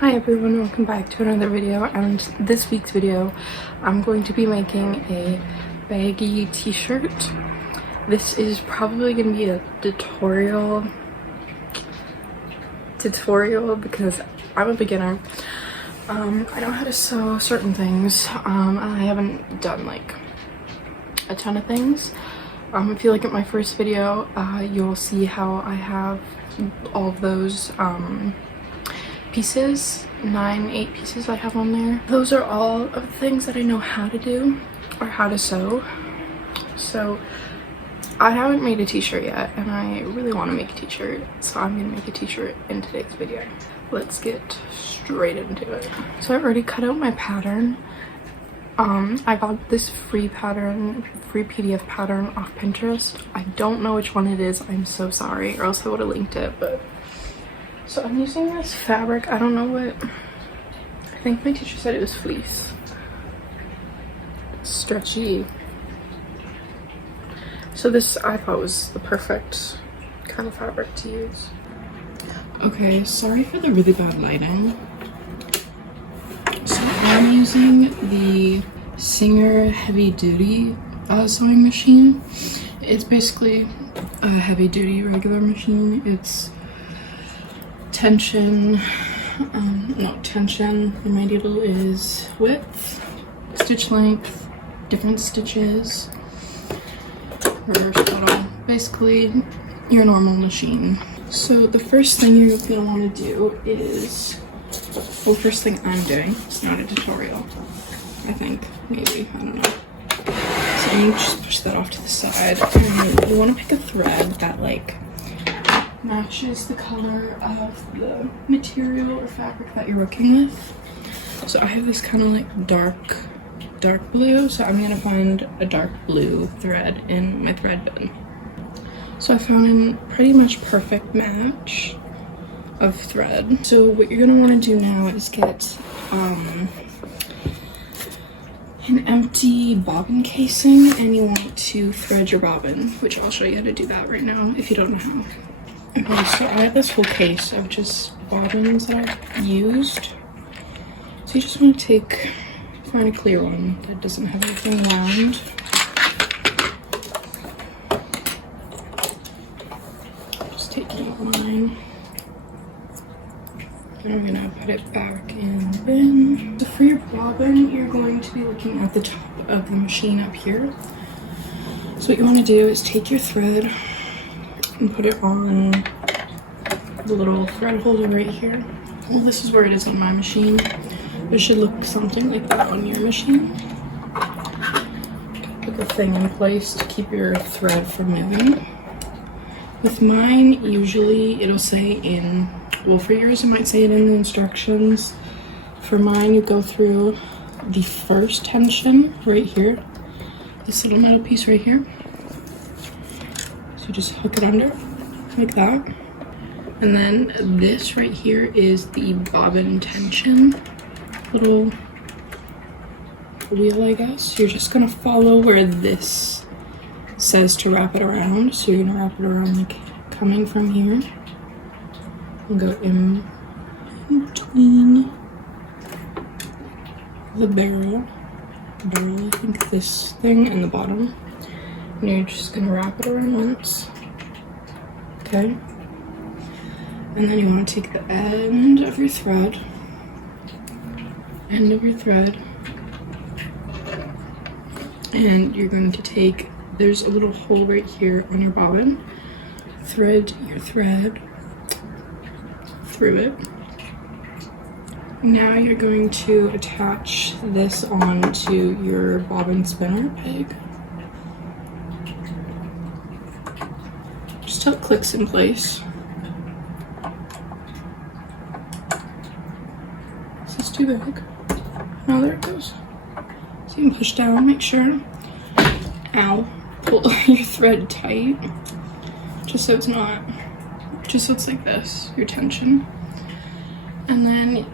Hi everyone, welcome back to another video. And this week's video I'm going to be making a baggy t-shirt. This is probably going to be a tutorial because I'm a beginner. I know how to sew certain things. I haven't done like a ton of things. If you look at my first video, you'll see how I have all of those pieces, 8 pieces I have on there. Those are all of the things that I know how to do or how to sew. So I haven't made a t-shirt yet, and I really want to make a t-shirt, so I'm gonna make a t-shirt in today's video. Let's get straight into it. So I've already cut out my pattern. I got this free PDF pattern off Pinterest. I don't know which one it is, I'm so sorry, or else I would have linked it. But so I'm using this fabric. I don't know what, I think my teacher said it was fleece. It's stretchy. So this I thought was the perfect kind of fabric to use. Okay, sorry for the really bad lighting. So I'm using the Singer Heavy Duty sewing machine. It's basically a heavy duty regular machine. It's tension, not tension, and my needle is width, stitch length, different stitches, reverse pedal, basically your normal machine. So the first thing you're gonna want to do is, well, first thing I'm doing, it's not a tutorial, I think, maybe, I don't know. So you just push that off to the side, and you want to pick a thread that like matches the color of the material or fabric that you're working with. So I have this kind of like dark blue, so I'm gonna find a dark blue thread in my thread bin. So I found a pretty much perfect match of thread. So what you're gonna want to do now is get an empty bobbin casing, and you want to thread your bobbin, which I'll show you how to do that right now if you don't know how. Okay, so I have this whole case of just bobbins that I've used. So you just want to find a clear one that doesn't have anything wound. Just taking out mine. And I'm gonna put it back in the bin. So for your bobbin, you're going to be looking at the top of the machine up here. So what you want to do is take your thread and put it on the little thread holder right here. Well, this is where it is on my machine. It should look something like that on your machine. Put the thing in place to keep your thread from moving. With mine, usually it'll say in, well, for yours it might say it in the instructions. For mine, you go through the first tension right here, this little metal piece right here. So you just hook it under like that, and then this right here is the bobbin tension little wheel, I guess. You're just gonna follow where this says to wrap it around. So you're gonna wrap it around like coming from here and go in between the barrel, I think, this thing, and the bottom. And you're just gonna wrap it around once. Okay. And then you want to take the end of your thread, and you're going to take, there's a little hole right here on your bobbin, thread your thread through it. Now you're going to attach this onto your bobbin spinner peg. Just till it clicks in place. This is too big. Oh, there it goes. So you can push down, make sure, ow, pull your thread tight, just so it's like this, your tension. And then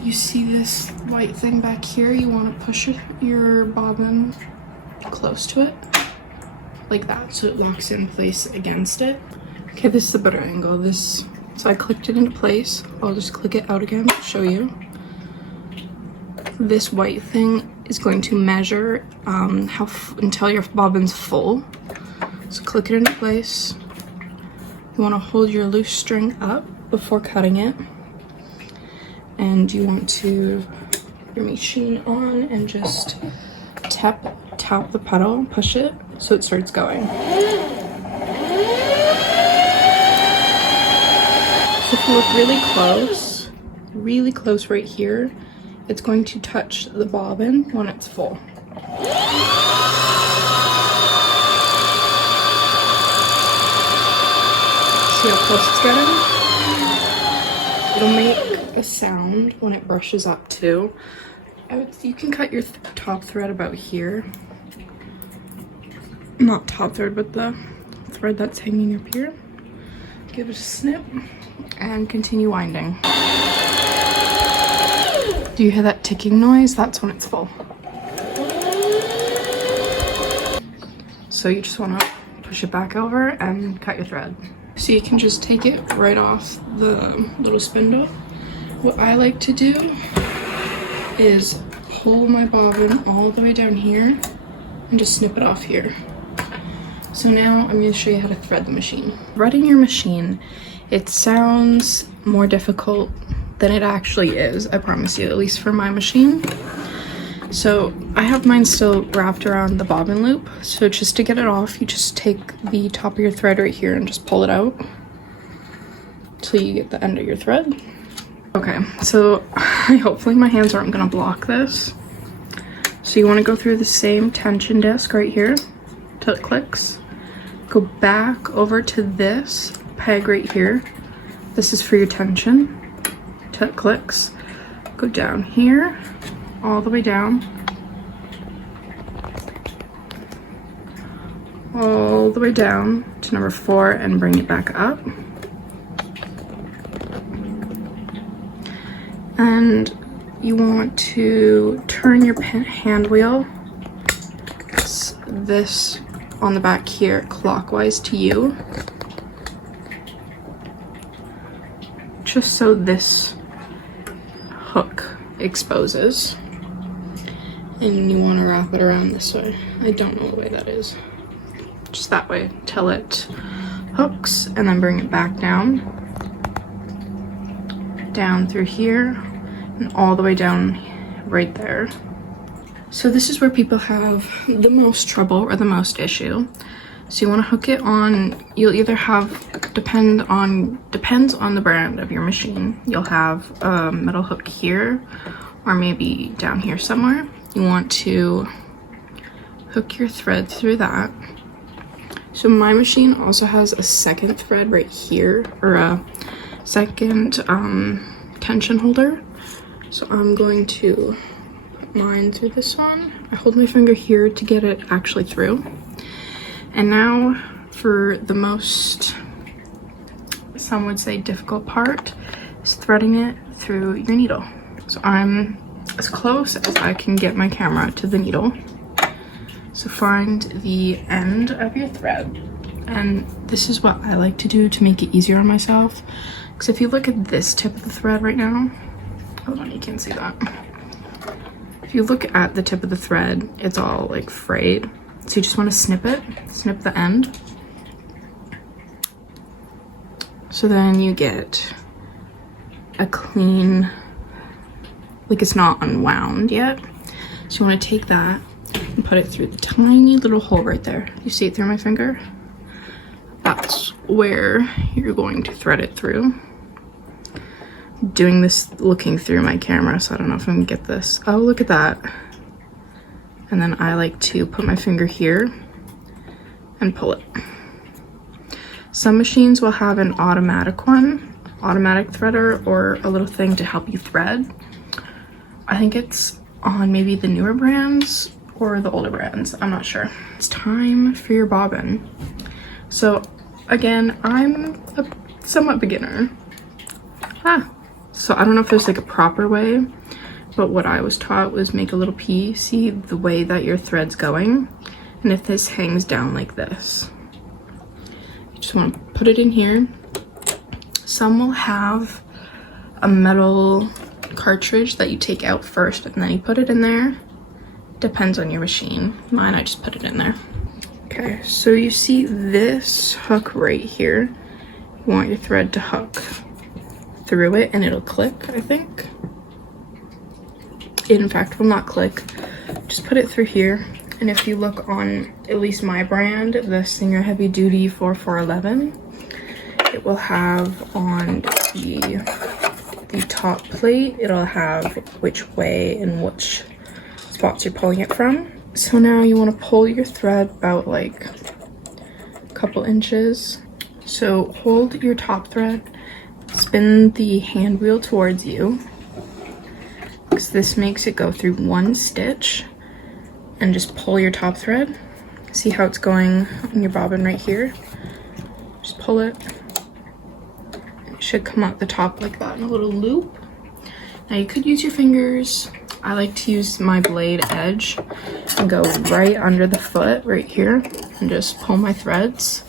you see this white thing back here, you want to push your bobbin close to it, like that, so it locks in place against it. Okay, this is a better angle. This So I clicked it into place. I'll just click it out again to show you. This white thing is going to measure until your bobbin's full. So click it into place. You want to hold your loose string up before cutting it. And you want to your machine on and just tap the pedal, push it so it starts going. So if you look really close right here, it's going to touch the bobbin when it's full. See how close it's getting? It'll make a sound when it brushes up too. You can cut your top thread about here. Not top thread, but the thread that's hanging up here. Give it a snip and continue winding. Do you hear that ticking noise? That's when it's full. So you just want to push it back over and cut your thread. So you can just take it right off the little spindle. What I like to do is pull my bobbin all the way down here and just snip it off here. So now I'm going to show you how to thread the machine. Threading your machine, it sounds more difficult than it actually is, I promise you, at least for my machine. So I have mine still wrapped around the bobbin loop. So just to get it off, you just take the top of your thread right here and just pull it out till you get the end of your thread. Okay, so hopefully my hands aren't gonna block this. So you wanna go through the same tension disc right here till it clicks. Go back over to this peg right here. This is for your tension till it clicks. Go down here, all the way down. All the way down to number 4 and bring it back up. And you want to turn your hand wheel, this on the back here, clockwise to you. Just so this hook exposes. And you want to wrap it around this way. I don't know the way that is. Just that way till it hooks, and then bring it back down. Down through here and all the way down right there. So this is where people have the most trouble or the most issue. So you want to hook it on, you'll either have, depends on the brand of your machine. You'll have a metal hook here or maybe down here somewhere. You want to hook your thread through that. So my machine also has a second thread right here, or a second tension holder. So I'm going to put mine through this one. I hold my finger here to get it actually through. And now for the most, some would say, difficult part is threading it through your needle. So I'm as close as I can get my camera to the needle. So find the end of your thread. And this is what I like to do to make it easier on myself. Because if you look at this tip of the thread right now, hold on, you can't see that. If you look at the tip of the thread, it's all like frayed. So you just want to snip it, snip the end. So then you get a clean, like it's not unwound yet. So you want to take that and put it through the tiny little hole right there. You see it through my finger? That's where you're going to thread it through. Doing this looking through my camera, so I don't know if I can get this. Oh, look at that. And then I like to put my finger here and pull it. Some machines will have an automatic threader, or a little thing to help you thread. I think it's on maybe the newer brands or the older brands, I'm not sure. It's time for your bobbin. So again, I'm a somewhat beginner. So I don't know if there's like a proper way, but what I was taught was make a little P, see the way that your thread's going. And if this hangs down like this, you just want to put it in here, Some will have a metal cartridge that you take out first and then you put it in there. Depends on your machine. Mine, I just put it in there. Okay, so you see this hook right here. You want your thread to hook through it and it'll click, I think. It in fact will not click. Just put it through here. And if you look on at least my brand, the Singer Heavy Duty 4411, it will have on the top plate, it'll have which way and which spots you're pulling it from. So now you want to pull your thread about like a couple inches. So hold your top thread, spin the hand wheel towards you, because this makes it go through one stitch, and just pull your top thread. See how it's going on your bobbin right here? Just pull it. It should come out the top like that in a little loop. Now you could use your fingers. I like to use my blade edge and go right under the foot right here and just pull my threads.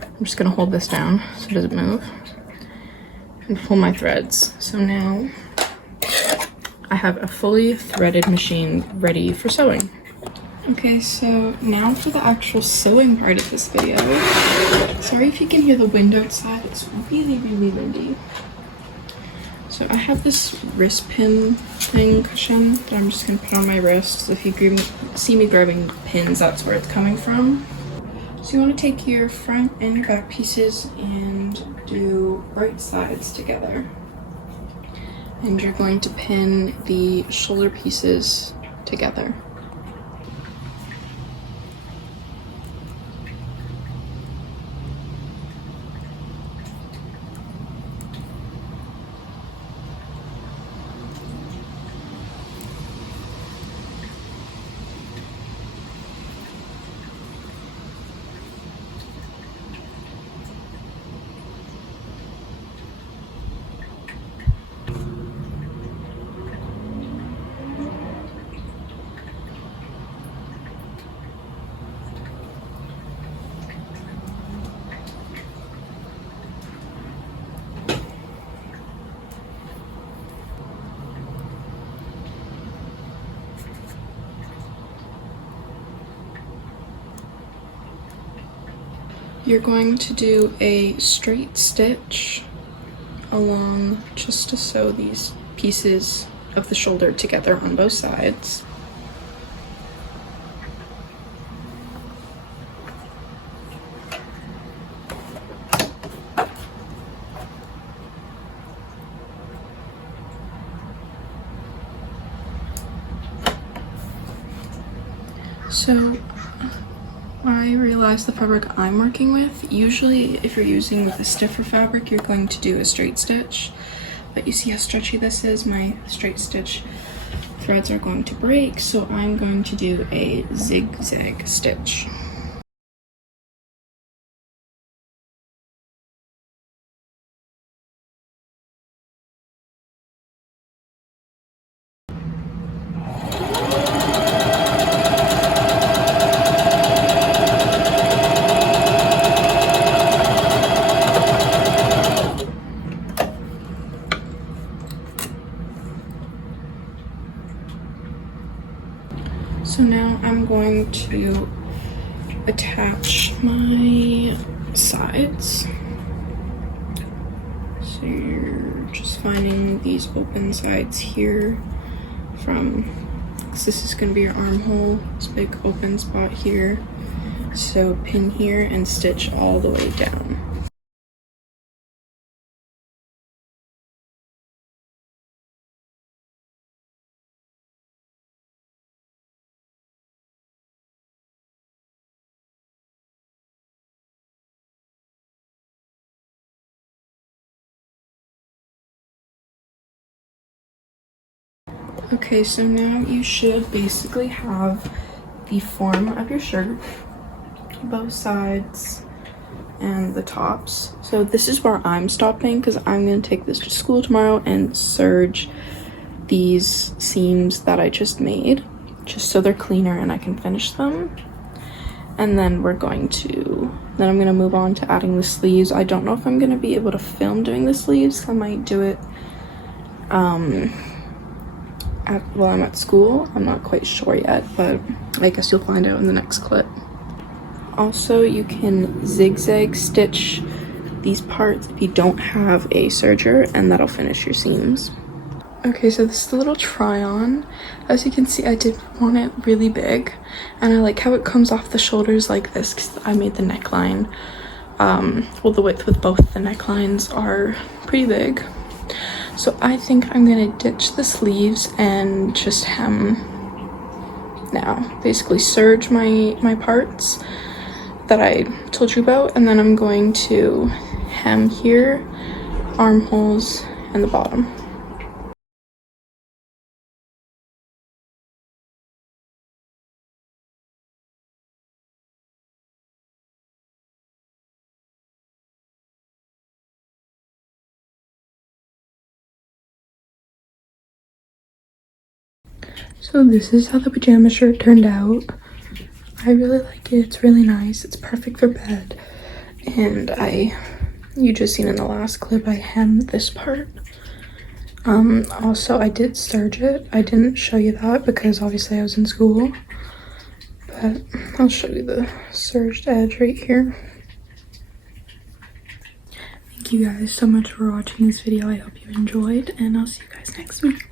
I'm just gonna hold this down so it doesn't move and pull my threads. So now I have a fully threaded machine ready for sewing. Okay, so now for the actual sewing part of this video. Sorry if you can hear the wind outside, it's really, really windy. So I have this wrist pin thing cushion that I'm just gonna put on my wrist. So if you see me grabbing pins, that's where it's coming from. So you want to take your front and your back pieces and do right sides together. And you're going to pin the shoulder pieces together. You're going to do a straight stitch along just to sew these pieces of the shoulder together on both sides. So I realized the fabric I'm working with, usually if you're using the stiffer fabric, you're going to do a straight stitch. But you see how stretchy this is? My straight stitch threads are going to break, so I'm going to do a zigzag stitch. So now I'm going to attach my sides. So you're just finding these open sides here from, this is going to be your armhole, this big open spot here. So pin here and stitch all the way down. Okay, so now you should basically have the form of your shirt, both sides and the tops. So this is where I'm stopping because I'm going to take this to school tomorrow and serge these seams that I just made, just so they're cleaner and I can finish them. And then we're going to Then I'm gonna move on to adding the sleeves. I don't know if I'm gonna be able to film doing the sleeves. I might do it while I'm at school. I'm not quite sure yet, but I guess you'll find out in the next clip. Also, you can zigzag stitch these parts if you don't have a serger, and that'll finish your seams. Okay, so this is the little try-on. As you can see, I did want it really big, and I like how it comes off the shoulders like this because I made the neckline. Well, the width with both the necklines are pretty big. So I think I'm gonna ditch the sleeves and just hem now. Basically serge my parts that I told you about, and then I'm going to hem here, armholes, and the bottom. So this is how the pajama shirt turned out. I really like it. It's really nice. It's perfect for bed. And you just seen in the last clip, I hemmed this part. Also, I did serge it. I didn't show you that because obviously I was in school. But I'll show you the serged edge right here. Thank you guys so much for watching this video. I hope you enjoyed, and I'll see you guys next week.